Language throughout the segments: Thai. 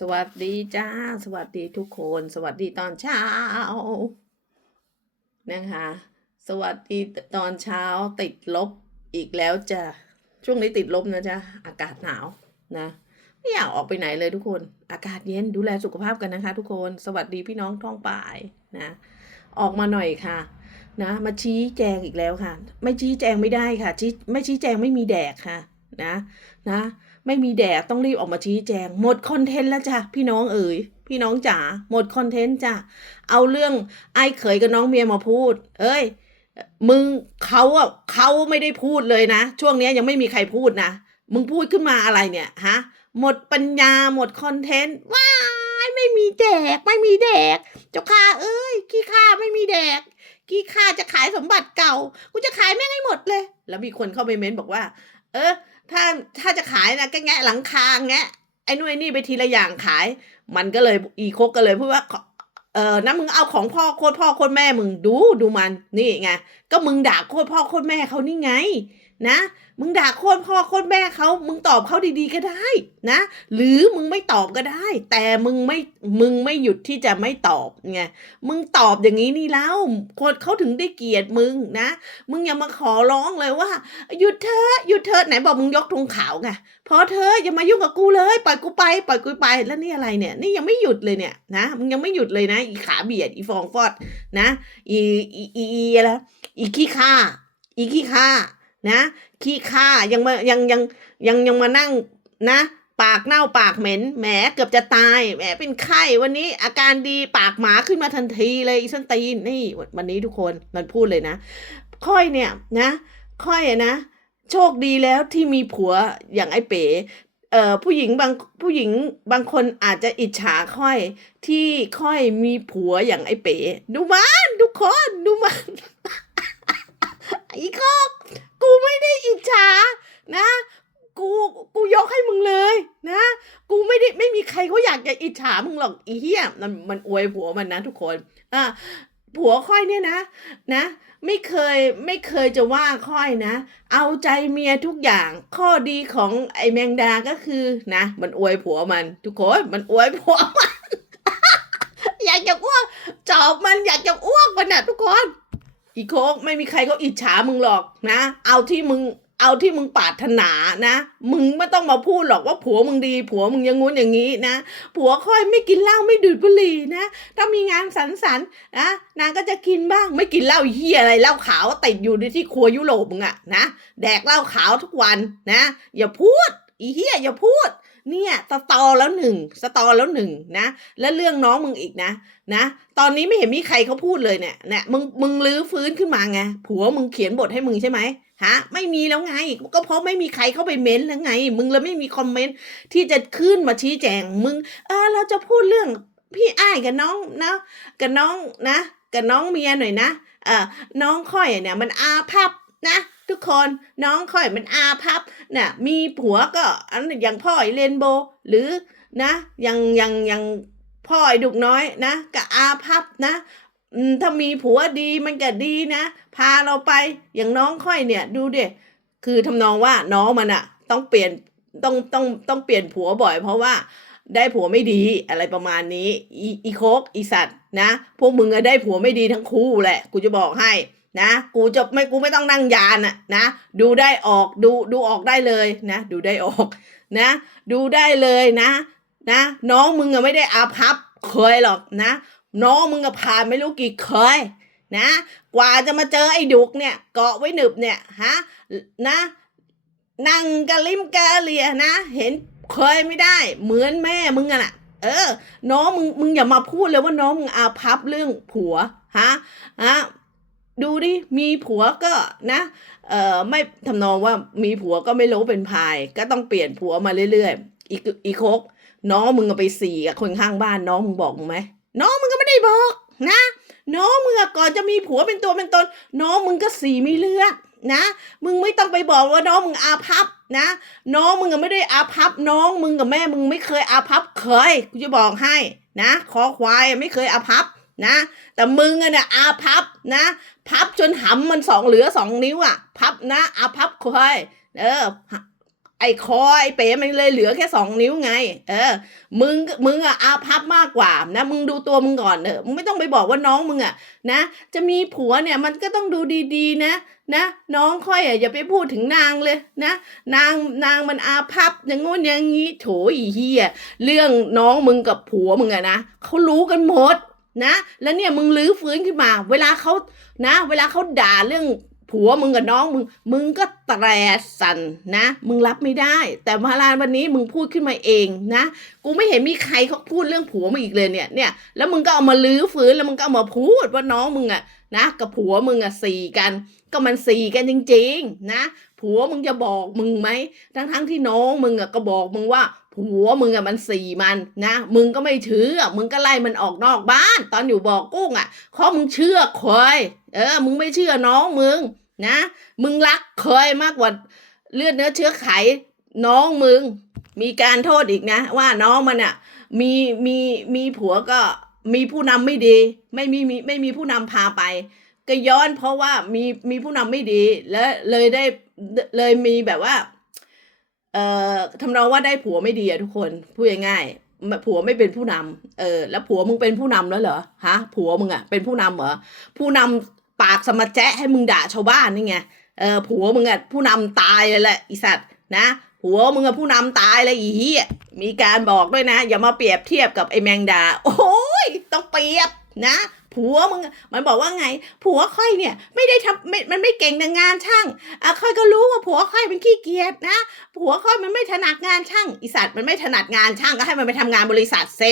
สวัสดีจ้า สวัสดีทุกคน สวัสดีตอนเช้า นะคะ สวัสดีตอนเช้าติดลบอีกแล้วจ้ะช่วงนี้ติดลบนะจ๊ะอากาศหนาวนะ ไม่อยากออกไปไหนเลยทุกคน อากาศเย็นดูแลสุขภาพกันนะคะ ทุกคนสวัสดีพี่น้องท้องป่ายนะ ออกมาหน่อยค่ะ นะ มาชี้แจงอีกแล้วค่ะ ไม่ชี้แจงไม่ได้ค่ะชี้ไม่ชี้แจงไม่มีแดกค่ะ นะนะ ไม่มีแดดต้องรีบออกมาชี้แจง หมดคอนเทนต์แล้วจ้ะพี่น้องเอ๋ยพี่น้องจ๋าหมดคอนเทนต์จ้ะเอาเรื่องไอ้เขยกับน้องเมียมาพูด เอ้ยมึงเขาอะเขาไม่ได้พูดเลยนะ ช่วงนี้ยยังไม่มีใครพูดนะมึงพูดขึ้นมาอะไรเนี่ยฮะหมดปัญญาหมดคอนเทนต์ว้ายไม่มีแดกไม่มีแดกเจ้าข้าเอ้ยขี้ข้าไม่มีแดกขี้ข้าจะขายสมบัติเก่ากูจะขายแม่งให้หมดเลย แล้วมีคนเข้าไปเม้นบอกว่า เออ ถ้าถ้าจะขายนะก็แงะหลังคาแงะไอ้นู่นไอ้นี่ไปทีละอย่างขาย มันก็เลยอีโคกก็เลยพูดว่าขอเออนะมึงเอาของพ่อโคตรพ่อโคตรแม่มึงดูดูมันนี่ไง ก็มึงด่าโคตรพ่อโคตรแม่เขานี่ไง นะ มึงด่าโคตรพ่อโคตรแม่เขามึงตอบเขาดีๆก็ได้นะ หรือมึงไม่ตอบก็ได้ แต่มึงไม่มึงไม่หยุดที่จะไม่ตอบไงมึงตอบอย่างนี้นี่แล้วคนเขาถึงได้เกลียดมึงนะ มึงอย่ามาขอร้องเลยว่า หยุดเธอหยุดเธอไหนบอกมึงยกธงขาวไงพอเธออย่ามายุ่งกับกูเลยปล่อยกูไปปล่อยกูไปแล้วนี่อะไรเนี่ย นี่ยังไม่หยุดเลยเนี่ยนะมึงยังไม่หยุดเลยนะ อีขาเบียดอีฟองฟอดนะ อีอีอีอะไรอีขี้ข้าอีขี้ข้านะขี้ข้ายังมายังยังยังยังมานั่งนะ ปากเน่าปากเหม็นแหมเกือบจะตายแหมเป็นไข้วันนี้อาการดีปากหมาขึ้นมาทันทีเลยอีสันตีนนี่วันนี้ทุกคนมันพูดเลยนะ ค่อยเนี่ยนะ ค่อยนะ โชคดีแล้วที่มีผัวอย่างไอ้เป๋เอ่อผู้หญิงบางผู้หญิงบางคนอาจจะอิจฉาค่อยที่ค่อยมีผัวอย่างไอ้เป๋ ดูมันทุกคนดูมัน คอกกูไม่ได้อิจฉานะ กูกูยกให้มึงเลยนะ กูไม่ได้ไม่มีใครเขาอยากจะอิจฉามึงหรอกอีเหี้ยมันมันอวยผัวมันนะทุกคนอะผัวค่อยเนี่ยนะนะ ไม่เคยไม่เคยจะว่าค่อยนะ เอาใจเมียทุกอย่าง ข้อดีของไอ้แมงดาก็คือนะ มันอวยผัวมัน ทุกคนมันอวยผัวมันอยากจะอ้วกจอบมันอยากจะอ้วกมันนะทุกคน อีโคกไม่มีใครเขาอิจฉามึงหรอกนะ เอาที่มึงเอาที่มึงปาถนานะ มึงไม่ต้องมาพูดหรอกว่าผัวมึงดี ผัวมึงยังงู้นอย่างนี้นะ ผัวค่อยไม่กินเหล้าไม่ดูดบุหรี่นะ ถ้ามีงานสังสรรค์นะนางก็จะกินบ้างไม่กินเหล้าเฮียอะไรเหล้าขาวติดอยู่ในที่ครัวยุโรปมึงอะนะ แดกเหล้าขาวทุกวันนะ อย่าพูดอีเฮียอย่าพูด เนี่ยสตอแล้วหนึ่งสตอแล้วหนึ่งนะ แล้วเรื่องน้องมึงอีกนะนะ ตอนนี้ไม่เห็นมีใครเขาพูดเลยเนี่ยเนี่ยมึงมึงลื้อฟื้นขึ้นมาไงผัวมึงเขียนบทให้มึงใช่ไหมฮะไม่มีแล้วไง ก็เพราะไม่มีใครเข้าไปเม้นต์แล้วไง มึงเลยไม่มีคอมเมนต์ที่จะขึ้นมาชี้แจงมึงเออเราจะพูดเรื่องพี่อ้ายกับน้องนะกับน้องนะกับน้องเมียหน่อยนะเออน้องค่อยเนี่ยมันอาพับนะ ทุกคนน้องค่อยมันอาพับน่ะมีผัวก็อันอย่างพ่อไอเรนโบหรือนะอย่างอย่างอย่างพ่อไอดุกน้อยนะกับอาพับนะถ้ามีผัวดีมันก็ดีนะ พาเราไปอย่างน้องค่อยเนี่ย ดูเด็คือทำนองว่าน้องมันอะต้องเปลี่ยนต้องต้องต้องเปลี่ยนผัวบ่อย เพราะว่าได้ผัวไม่ดีอะไรประมาณนี้อีอีโคกอีสัตว์นะ พวกมึงอะได้ผัวไม่ดีทั้งคู่แหละกูจะบอกให้ นะกูจะไม่กูไม่ต้องนั่งยานอะนะ ดูได้ออกดูดูออกได้เลยนะ ดูได้ออกนะ ดูได้เลยนะนะ น้องมึงอะไม่ได้อาพับเคยหรอกนะ น้องมึงอะผ่านไม่รู้กี่เคยนะ กว่าจะมาเจอไอ้ดุกเนี่ยเกาะไว้หนึบเนี่ยฮะนะ นั่งกะลิมกะเลียนะ เห็นเคยไม่ได้ เหมือนแม่มึงอะน่ะเออ น้องมึงมึงอย่ามาพูดเลยว่าน้องมึงอาพับเรื่องผัวฮะฮะ ดูดิ มีผัวก็นะเอ่อไม่ทำนองว่ามีผัวก็ไม่รู้เป็นพาย ก็ต้องเปลี่ยนผัวมาเรื่อยๆ อีกอีโคกน้องมึงเอาไปสี่กับคนข้างบ้านน้องมึงบอกมึงไหมน้องมึงก็ไม่ได้บอกนะ น้องมึงอก่อนจะมีผัวเป็นตัวเป็นตน น้องมึงก็สีไม่เลือกนะ มึงไม่ต้องไปบอกว่าน้องมึงอาพับนะ น้องมึงอะไม่ได้อาพับ น้องมึงกับแม่มึงไม่เคยอาพับเคยกูจะบอกให้นะคอควายไม่เคยอาพับ นะ แต่มึงอะเนี่ยอาพับนะ พับจนหำมันสองเหลือสองนิ้วอะพับนะอาพับเคยเออไอ้คอไอ้เป๋มันเลยเหลือแค่สองนิ้วไง เออ มึงมึงอะอาพับมากกว่านะ มึงดูตัวมึงก่อนเถอมึงไม่ต้องไปบอกว่าน้องมึงอะนะ จะมีผัวเนี่ยมันก็ต้องดูดีๆนะ นะ น้องค่อยอะอย่าไปพูดถึงนางเลยนะ นางนางมันอาพับอย่างงู้นอย่างงี้โถอีเฮียเรื่องน้องมึงกับผัวมึงอะนะเขารู้กันหมด นะ แล้วเนี่ยมึงลื้อฟื้นขึ้นมา เวลาเขานะ เวลาเขาด่าเรื่องผัวมึงกับน้องมึง มึงก็แตรสันนะ มึงรับไม่ได้ แต่มาลานวันนี้มึงพูดขึ้นมาเองนะ กูไม่เห็นมีใครเขาพูดเรื่องผัวมึงอีกเลยเนี่ย เนี่ย แล้วมึงก็เอามาลื้อฟื้นแล้วมึงก็เอามาพูดว่าน้องมึงอะนะกับผัวมึงอะสี่กัน ก็มันสี่กันจริง ๆ นะ ผัวมึงจะบอกมึงไหมทั้งทั้งๆที่น้องมึงอะก็บอกมึงว่า ผัวมึงอะมันสี่มันนะ มึงก็ไม่เชื่อ มึงก็ไล่มันออกนอกบ้าน ตอนอยู่บอกกุ้งอะเพราะมึงเชื่อคอยเออ มึงไม่เชื่อน้องมึงนะ มึงรักเคยมากกว่าเลือดเนื้อเชื้อไขน้องมึง มีการโทษอีกนะ ว่าน้องมันอะมีมีมีผัวก็มีผู้นำไม่ดี ไม่มีมีไม่มีผู้นำพาไป ก็ย้อนเพราะว่ามีมีผู้นำไม่ดี แล้วเลยได้เลยมีแบบว่า เอ่อทำนองว่าได้ผัวไม่ดีอะทุกคนพูดง่ายๆผัวไม่เป็นผู้นำเออ แล้วผัวมึงเป็นผู้นำแล้วเหรอฮะ ผัวมึงอะเป็นผู้นำเหรอผู้นำปากสมาแจ๊ให้มึงด่าชาวบ้านนี่ไงเออผัวมึงอะผู้นำตายเลยแหละอีสัตว์นะผัวมึงอะผู้นำตายเลยอีเหี้ยมีการบอกด้วยนะ อย่ามาเปรียบเทียบกับไอ้แมงดา โอ้ยต้องเปรียบ นะผัวมึงมันบอกว่าไง ผัวค่อยเนี่ยไม่ได้ทำไม่มันไม่เก่งในงานช่างอะค่อยก็รู้ว่าผัวค่อยเป็นขี้เกียจนะผัวค่อยมันไม่ถนัดงานช่างอีสัตว์มันไม่ถนัดงานช่างก็ให้มันไปทำงานบริษัทเซ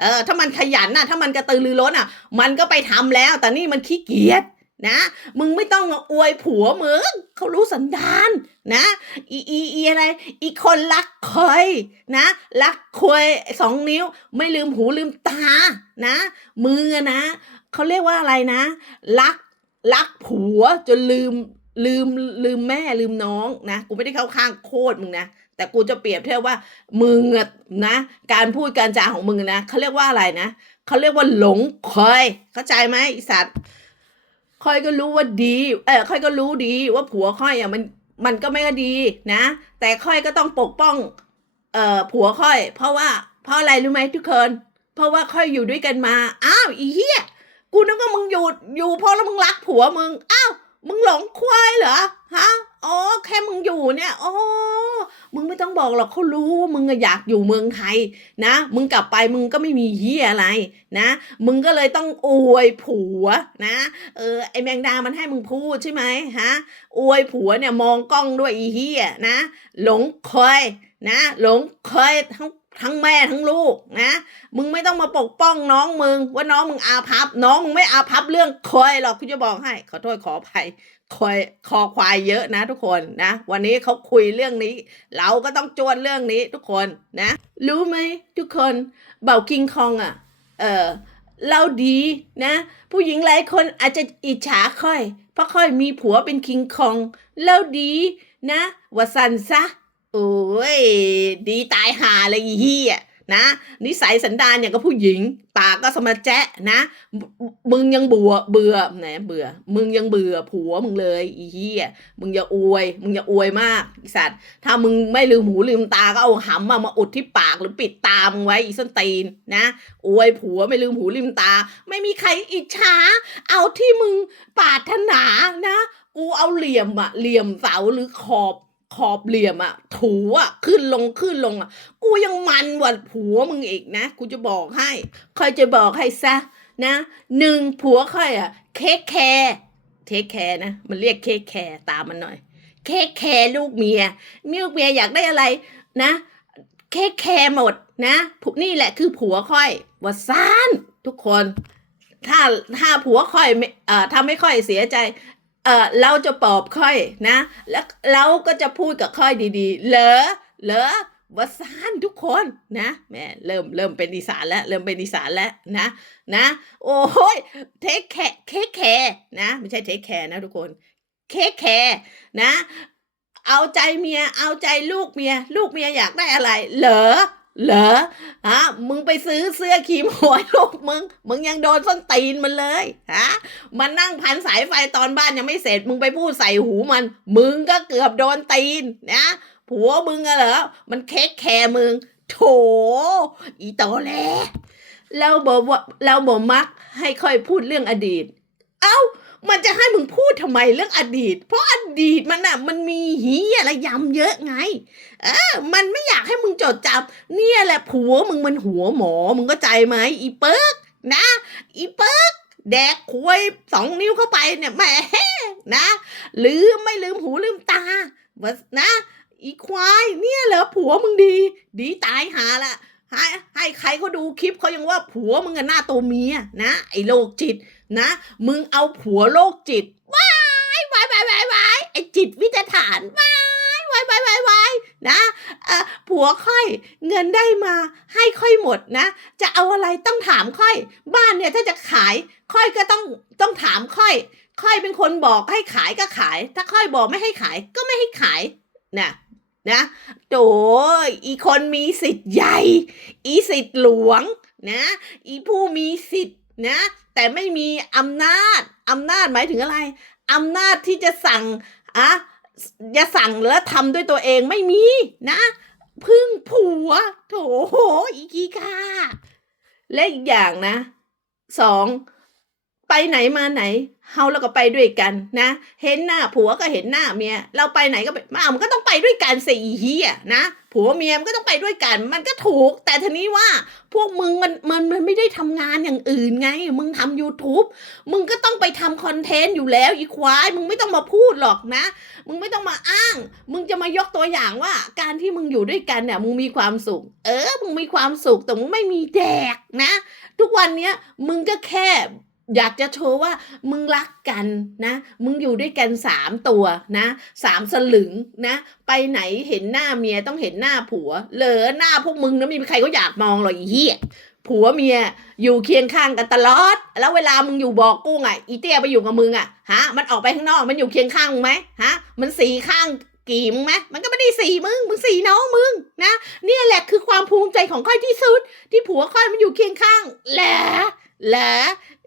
เออถ้ามันขยันน่ะถ้ามันกระตือรือร้นอะ มันก็ไปทำแล้ว แต่นี่มันขี้เกียจ นะ มึงไม่ต้องอวยผัวมึงเขารู้สันดานนะ อีอีอีอะไร อีคนรักคอยนะ รักควยสองนิ้ว ไม่ลืมหูลืมตานะ มือนะเขาเรียกว่าอะไรนะ รักรักผัวจนลืมลืมลืมแม่ลืมน้องนะกูไม่ได้เข้าข้างโคตรมึงนะแต่กูจะเปรียบเทียบว่ามึงอนะ การพูดการจาของมึงนะเขาเรียกว่าอะไรนะเขาเรียกว่าหลงคอย เข้าใจไหมไอสัตว์ ค่อยก็รู้ว่าดี เออค่อยก็รู้ดีว่าผัวค่อยอะมันมันก็ไม่ดีนะ แต่ค่อยก็ต้องปกป้อง เอ่อผัวค่อย เพราะว่า เพราะอะไรรู้ไหมทุกคน เพราะว่าค่อยอยู่ด้วยกันมา อ้าวอีเหี้ยกูนึกว่ามึงอยู่อยู่เพราะแล้วมึงรักผัวมึง อ้าวมึงหลงควายเหรอฮะ อ๋อแค่มึงอยู่เนี่ยอ๋อมึงไม่ต้องบอกหรอกเขารู้ว่ามึงอยากอยู่เมืองไทยนะ มึงกลับไปมึงก็ไม่มีเฮียอะไรนะ มึงก็เลยต้องอวยผัวนะเออไอแมงดามันให้มึงพูดใช่ไหมฮะอวยผัวเนี่ยมองกล้องด้วยอีเฮียนะ หลงคอยนะ หลงคอยทั้งทั้งแม่ทั้งลูกนะ มึงไม่ต้องมาปกป้องน้องมึง ว่าน้องมึงอาพับ น้องมึงไม่อาพับเรื่องคอยหรอกคุณจะบอกให้ ขอโทษขออภัย คอยคอควายเยอะนะทุกคนนะ วันนี้เขาคุยเรื่องนี้ เราก็ต้องจวนเรื่องนี้ทุกคนนะ รู้ไหมทุกคนเบาคิงคองอะ เออเราดีนะ ผู้หญิงหลายคนอาจจะอิจฉาค่อย เพราะค่อยมีผัวเป็นคิงคอง เราดีนะว่าสันซะ โอ้ย ดีตายหาเลยอีเหี้ย นะ นิสัยสันดานอย่างกับผู้หญิง ปากก็สมาแจ๊ะนะ มึงยังบื่อเบื่อแหนเบื่อ มึงยังเบื่อผัวมึงเลยอีเหี้ยมึงอย่าอวย มึงอย่าอวยมากไอสัตว์ถ้ามึงไม่ลืมหูลืมตาก็เอาหำมามาอุดที่ปากหรือปิดตามึงไว้อีส้นตีนนะ อวยผัวไม่ลืมหูลืมตา ไม่มีใครอิจฉาเอาที่มึงปาถนานะ กูเอาเหลี่ยมอะเหลี่ยมเสาหรือขอบ ขอบเหลี่ยมอะถูอะขึ้นลงขึ้นลงอะกูยังมันกว่าผัวมึงอีกนะ กูจะบอกให้ค่อยจะบอกให้ซะนะหนึ่งผัวค่อยอะเค้กแคร์เทคแคร์นะ มันเรียกเค้กแคร์ตามมันหน่อย เค้กแคร์ลูกเมียลูกเมียอยากได้อะไรนะ เค้กแคร์หมดนะนี่แหละคือผัวค่อยว่าซ่านทุกคนถ้าถ้าผัวค่อยไม่เอ่อทำให้ค่อยเสียใจ เออเราจะปลอบค่อยนะ แล้วเราก็จะพูดกับค่อยดีๆ เหรอเหรอวาซานทุกคนนะแม่เริ่มเริ่มเป็นอีสานแล้วเริ่มเป็นอีสานแล้วนะนะ โอ้ยเทคแคร์เค้กแคร์นะไม่ใช่เทคแคร์นะทุกคนเค้กแคร์นะ เอาใจเมียเอาใจลูกเมีย ลูกเมียอยากได้อะไร เหรอ เหรอฮะมึงไปซื้อเสื้อครีมหัวลูกมึง มึงยังโดนส้นตีนมันเลยฮะมันนั่งพันสายไฟตอนบ้านยังไม่เสร็จ มึงไปพูดใส่หูมัน มึงก็เกือบโดนตีนนะผัวมึงอะเหรอ มันเค้กแคร์มึง โถ อีตอแลเราบอกว่าเราบอกมักให้ค่อยพูดเรื่องอดีต เอ้า มันจะให้มึงพูดทำไมเรื่องอดีต เพราะอดีตมันอะมันมีหีอะไรยำเยอะไง เออ มันไม่อยากให้มึงจดจำเนี่ยแหละผัวมึงมันหัวหมอ มึงก็ใจไหมอีเปิกนะ อีเปิกแดกควยสองนิ้วเข้าไปเนี่ยแหมนะ ลืมไม่ลืมหูลืมตานะ อีควายเนี่ยเหรอผัวมึงดี ดีตายหาละ ให้ให้ใครเขาดูคลิปเขายังว่าผัวมึงอะหน้าตัวเมียนะ ไอ้โรคจิตนะ มึงเอาผัวโรคจิตว้ายวายวายวายวายไอ้จิตวิจฐานว้ายวายวายวายวายนะเออผัวค่อยเงินได้มาให้ค่อยหมดนะ จะเอาอะไรต้องถามค่อย บ้านเนี่ยถ้าจะขายค่อยก็ต้องต้องถามค่อย ค่อยเป็นคนบอกให้ขายก็ขาย ถ้าค่อยบอกไม่ให้ขายก็ไม่ให้ขายนะ นะโดยอีคนมีสิทธิ์ใหญ่ อีสิทธิ์หลวงนะอีผู้มีสิทธิ์นะแต่ไม่มีอำนาจอำนาจหมายถึงอะไรอำนาจที่จะสั่งอะจะสั่งแล้วทำด้วยตัวเองไม่มีนะพึ่งผัวโถอีกีค่ะและอีกอย่างนะสอง ไปไหนมาไหนเฮาแล้วก็ไปด้วยกันนะ เห็นหน้าผัวก็เห็นหน้าเมีย เราไปไหนก็ไปมามันก็ต้องไปด้วยกันสิอีเฮียนะ ผัวเมียมันก็ต้องไปด้วยกัน มันก็ถูก แต่ทีนี้ว่าพวกมึงมันมันมันไม่ได้ทำงานอย่างอื่นไง มึงทำ YouTube มึงก็ต้องไปทำคอนเทนต์อยู่แล้วอีควาย มึงไม่ต้องมาพูดหรอกนะ มึงไม่ต้องมาอ้าง มึงจะมายกตัวอย่างว่า การที่มึงอยู่ด้วยกันเนี่ยมึงมีความสุข เออ มึงมีความสุขแต่มึงไม่มีแดกนะ ทุกวันเนี้ยมึงก็แค่ อยากจะโชว์ว่ามึงรักกันนะ มึงอยู่ด้วยกันสามตัวนะสามสลึงนะ ไปไหนเห็นหน้าเมียต้องเห็นหน้าผัว เหลอหน้าพวกมึงนะมีใครเขาอยากมองหรอกอีเหี้ยผัวเมียอยู่เคียงข้างกันตลอด แล้วเวลามึงอยู่บอกกุ้งอะอีเตี้ยไปอยู่กับมึงอะฮะ มันออกไปข้างนอกมันอยู่เคียงข้างมึงไหมฮะ มันสีข้างกี่มึงไหมมันก็ไม่ได้สี่มึง มึงสี่น้องมึงนะเนี่ยแหละคือความภูมิใจของค่อยที่สุด ที่ผัวค่อยมันอยู่เคียงข้างแหละ แหละ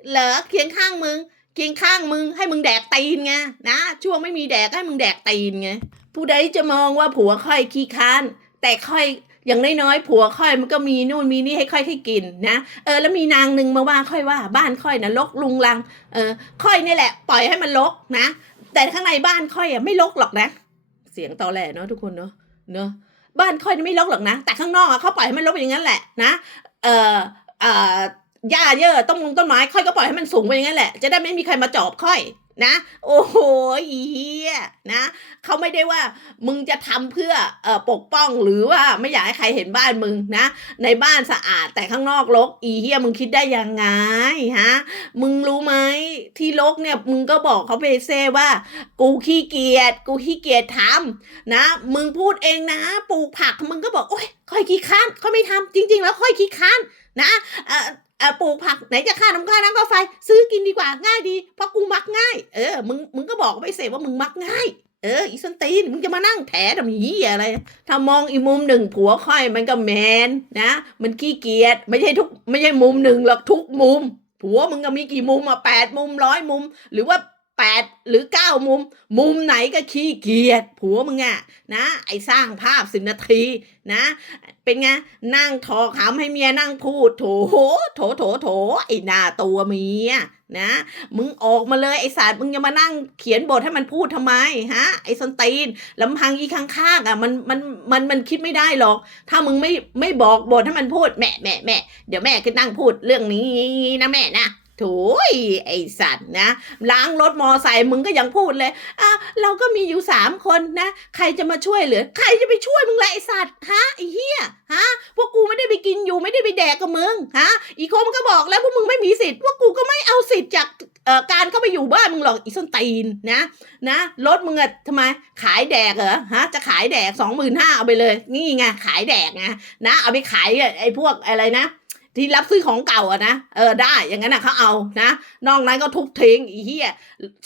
เหรอเคียงข้างมึงเคียงข้างมึงให้มึงแดกตีนไงนะช่วงไม่มีแดกให้มึงแดกตีนไงผู้ใดจะมองว่าผัวค่อยขี้ค้าน แต่ค่อยอย่างน้อยๆผัวค่อยมันก็มีนู่นมีนี่ให้ค่อยให้กินนะเออแล้วมีนางหนึ่งมาว่าค่อยว่าบ้านค่อยนะลกลุงลังเออค่อยนี่แหละ ปล่อยให้มันลกนะ แต่ข้างในบ้านค่อยอะไม่ลกหรอกนะ เสียงตอแหลเนาะทุกคนเนาะเนาะบ้านค่อยไม่ลกหรอกนะ แต่ข้างนอกอะเขาปล่อยให้มันลกอย่างนั้นแหละนะ เออเออ หญ้าเยอะต้นมงต้นไม้ค่อยก็ปล่อยให้มันสูงไปอย่างนั้นแหละ จะได้ไม่มีใครมาจอบค่อยนะ โอ้โหเหี้ยนะเขาไม่ได้ว่ามึงจะทำเพื่อเออปกป้องหรือว่าไม่อยากให้ใครเห็นบ้านมึงนะ ในบ้านสะอาดแต่ข้างนอกรกอีเหี้ยมึงคิดได้ยังไงฮะมึงรู้ไหมที่รกเนี่ยมึงก็บอกเขาไปเซ่ว่า กูขี้เกียจกูขี้เกียจทำนะ มึงพูดเองนะปลูกผักมึงก็บอกโอ้ยค่อยขี้ค้านค่อยไม่ทำจริง ๆ แล้วค่อยขี้ค้านนะเออ ปลูกผักไหนจะค่าน้ำค่าน้ำค่าไฟ ซื้อกินดีกว่าง่ายดี เพราะกูมักง่าย เออ มึงมึงก็บอกไปเสว่ามึงมักง่าย เอออีสันตีนมึงจะมานั่งแถทำยี่อะไร ถ้ามองอีมุมหนึ่งผัวค่อยมันก็แมนนะ มันขี้เกียจไม่ใช่ทุกไม่ใช่มุมหนึ่งหรอกทุกมุม ผัวมึงก็มีกี่มุมอะแปดมุมร้อยมุม หรือว่า แปดหรือเก้ามุม มุมไหนก็ขี้เกียจผัวมึงอะนะ ไอ้สร้างภาพสิบนาทีนะ เป็นไง นั่งทอขำให้เมียนั่งพูด โถโถโถโถไอ้หน้าตัวเมียนะ มึงออกมาเลยไอ้สารมึงจะมานั่งเขียนบทให้มันพูดทำไมฮะ ไอ้สนตีนลำพังอีข้างๆอะมันมันมันมันคิดไม่ได้หรอก ถ้ามึงไม่ไม่บอกบทให้มันพูดแม่แม่แม่เดี๋ยวแม่ก็นั่งพูดเรื่องนี้นะแม่นะ โถยไอสัตว์นะล้างรถมอไซค์มึงก็ยังพูดเลยอะเราก็มีอยู่สามคนนะ ใครจะมาช่วยเหลือ ใครจะไปช่วยมึงละไอสัตว์ฮะไอเฮียฮะพวกกูไม่ได้ไปกินอยู่ไม่ได้ไปแดกกับมึงฮะอีโคมก็บอกแล้วพวกมึงไม่มีสิทธิ์พวกกูก็ไม่เอาสิทธิ์จากเอ่อการเข้าไปอยู่บ้านมึงหรอกอีส้นตีนนะนะรถมึงอะทำไมขายแดกเหรอฮะจะขายแดกสองหมื่นห้าเอาไปเลย นี่ไงขายแดกไงนะเอาไปขายไอ้พวกอะไรนะ ที่รับซื้อของเก่าอะนะเออได้อย่างนั้นอะเขาเอานะนอกนั้นก็ทุบทิ้งอีเหี้ย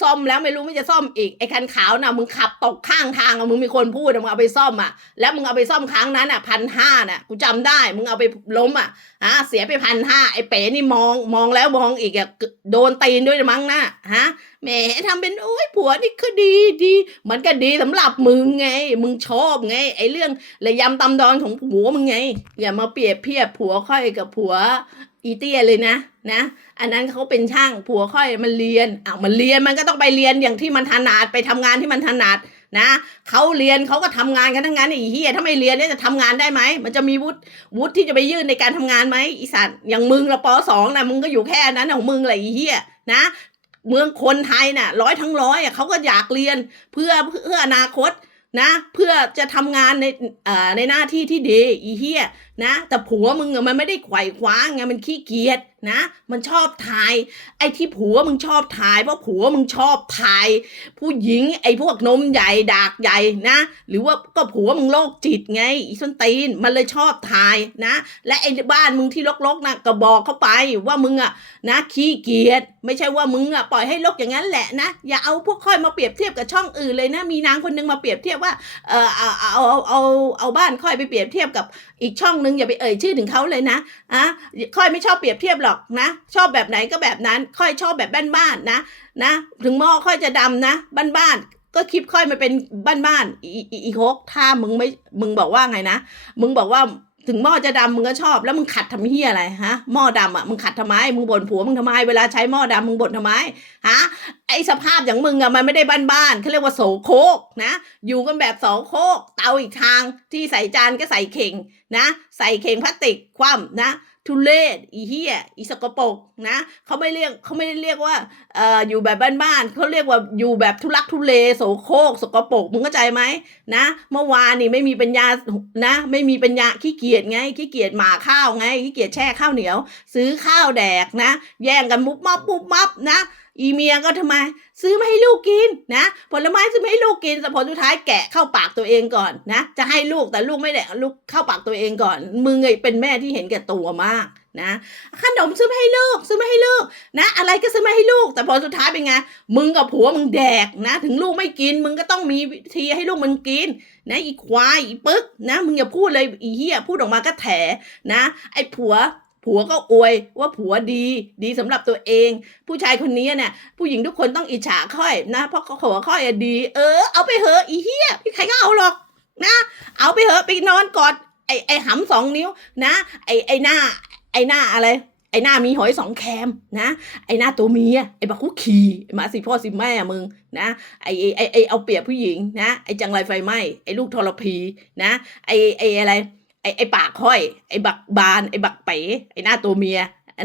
ซ่อมแล้วไม่รู้ไม่จะซ่อมอีกไอ้คันขาวน่ะมึงขับตกข้างทางอะมึงมีคนพูดอะมึงเอาไปซ่อมอะแล้วมึงเอาไปซ่อมครั้งนั้นอะพันห้าน่ะกูจำได้มึงเอาไปล้มอะฮะเสียไปพันห้าไอ้เป๋นี่มองมองแล้วมองอีกอะโดนตีนด้วยมั้งนะฮะ แหมทำเป็นโอ้ยผัวนี่คือดีดี มันก็ดีสำหรับมึงไง มึงชอบไง ไอ้เรื่องระยำตำดอนของผัวมึงไง อย่ามาเปรียบเทียบผัวค่อยกับผัวอีเตี้ยเลยนะนะ อันนั้นเขาเป็นช่างผัวค่อยมันเรียนอ้าวมันเรียนมันก็ต้องไปเรียนอย่างที่มันถนัดไปทำงานที่มันถนัดนะเขาเรียนเขาก็ทำงานกันทั้งนั้นไอ้เหี้ยถ้าไม่เรียนเนี่ยจะทำงานได้ไหมมันจะมีวุฒิวุฒิที่จะไปยื่นในการทำงานไหมอีสัตว์อย่างมึงละปสองนะมึงก็อยู่แค่นั้นของมึงแหละไอ้เหี้ยนะ เมืองคนไทยน่ะร้อยทั้งร้อยเขาก็อยากเรียนเพื่อเพื่ออนาคตนะ เพื่อจะทำงานในในหน้าที่ที่ดีอีเหี้ยนะ แต่ผัวมึงอะมันไม่ได้ไขว่คว้าไงมันขี้เกียจนะ มันชอบถ่าย ไอ้ที่ผัวมึงชอบถ่าย เพราะผัวมึงชอบถ่าย ผู้หญิงไอ้พวกนมใหญ่ดากใหญ่นะ หรือว่าก็ผัวมึงโรคจิตไงอีส้นตีนมันเลยชอบถ่ายนะ และไอ้บ้านมึงที่รกๆนะก็บอกเขาไปว่ามึงอะนะขี้เกียจไม่ใช่ว่ามึงอะปล่อยให้รกอย่างนั้นแหละนะ อย่าเอาพวกค่อยมาเปรียบเทียบกับช่องอื่นเลยนะมีนางคนนึงมาเปรียบเทียบว่าเออเอาเอาเอาเอาบ้านค่อยไปเปรียบเทียบกับ อีกช่องนึงอย่าไปเอ่ยชื่อถึงเขาเลยนะอะค่อยไม่ชอบเปรียบเทียบหรอกนะ ชอบแบบไหนก็แบบนั้น ค่อยชอบแบบบ้านๆนะนะ ถึงหม้อค่อยจะดำนะบ้านๆก็คลิปค่อยมาเป็นบ้านๆอีอีอีโคกถ้ามึงไม่มึงบอกว่าไงนะ มึงบอกว่า ถึงหม้อจะดำมึงก็ชอบแล้วมึงขัดทำเฮียอะไรฮะหม้อดำอะมึงขัดทำไมมึงบ่นผัวมึงทำไมเวลาใช้หม้อดำมึงบ่นทำไมฮะไอสภาพอย่างมึงอะมันไม่ได้บ้านๆเขาเรียกว่าโสโคกนะ อยู่กันแบบสองโคก เตาอีกทางที่ใส่จานก็ใส่เข่งนะ ใส่เข่งพลาสติกคว่ำนะ ทุเลศอีเฮียอีสกปรกนะเขาไม่เรียกเขาไม่ได้เรียกว่าเอ่ออยู่แบบบ้านๆเขาเรียกว่าอยู่แบบทุลักทุเลโสโครกสกปรกมึงเข้าใจไหมนะเมื่อวานนี่ไม่มีปัญญานะ ไม่มีปัญญาขี้เกียจไงขี้เกียจหมาข้าวไงขี้เกียจแช่ข้าวเหนียว ซื้อข้าวแดกนะ แย่งกันมุบมับมุบมับนะ อีเมียก็ทำไม ซื้อมาให้ลูกกินนะผลไม้ซื้อมาให้ลูกกินแต่ผลสุดท้ายแกะเข้าปากตัวเองก่อนนะจะให้ลูกแต่ลูกไม่ได้ลูกเข้าปากตัวเองก่อน มึงไงเป็นแม่ที่เห็นแก่ตัวมากนะขนมซื้อมาให้ลูกซื้อมาให้ลูกนะ อะไรก็ซื้อมาให้ลูก แต่พอสุดท้ายเป็นไงมึงกับผัวมึงแดกนะ ถึงลูกไม่กิน มึงก็ต้องมีวิธีให้ลูกมันกิน นะอีควายอีปึ๊กนะ มึงอย่าพูดเลยอีเหี้ยพูดออกมาก็แถนะ ไอ้ผัว ผัวก็อวยว่าผัวดี ดีสำหรับตัวเอง ผู้ชายคนนี้เนี่ย ผู้หญิงทุกคนต้องอิจฉาค่อยนะ เพราะเขาขอค่อยอะดี เออ เอาไปเหอะอีเหี้ยพี่ใครก็เอาหรอกนะ เอาไปเหอะไปนอนกอดไอ้ไอ้หำสองนิ้วนะ ไอ้ไอ้หน้า ไอ้หน้าอะไรไอ้หน้ามีหอยสองแคมนะ ไอ้หน้าตัวเมียไอ้บักคุกขี่ไอมาสิพ่อสิแม่มึงนะไอไอ้ไอ้ไอ้เอาเปรียบผู้หญิงนะไอ้จังไรไฟไหม้ไอ้ลูกทรพีนะไอ้ไอ้อะไร ไอ้ไอ้ปากห้อย ไอ้บักบาน ไอ้บักเป๋ ไอ้หน้าตัวเมีย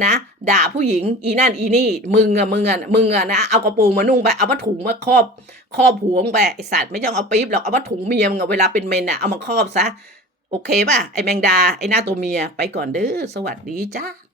นะด่าผู้หญิง อีนั่นอีนี่ มึงอะมึงอะมึงอะนะเอากระโปรงมานุ่งไปเอาผ้าถุงมาครอบครอบหัวงไปไอสัตว์ไม่ต้องเอาปี๊บหรอกเอาผ้าถุงเมียมึงอะเวลาเป็นเมนอะเอามาครอบซะ โอเคป่ะไอแมงดาไอหน้าตัวเมียไปก่อนเด้อสวัสดีจ้า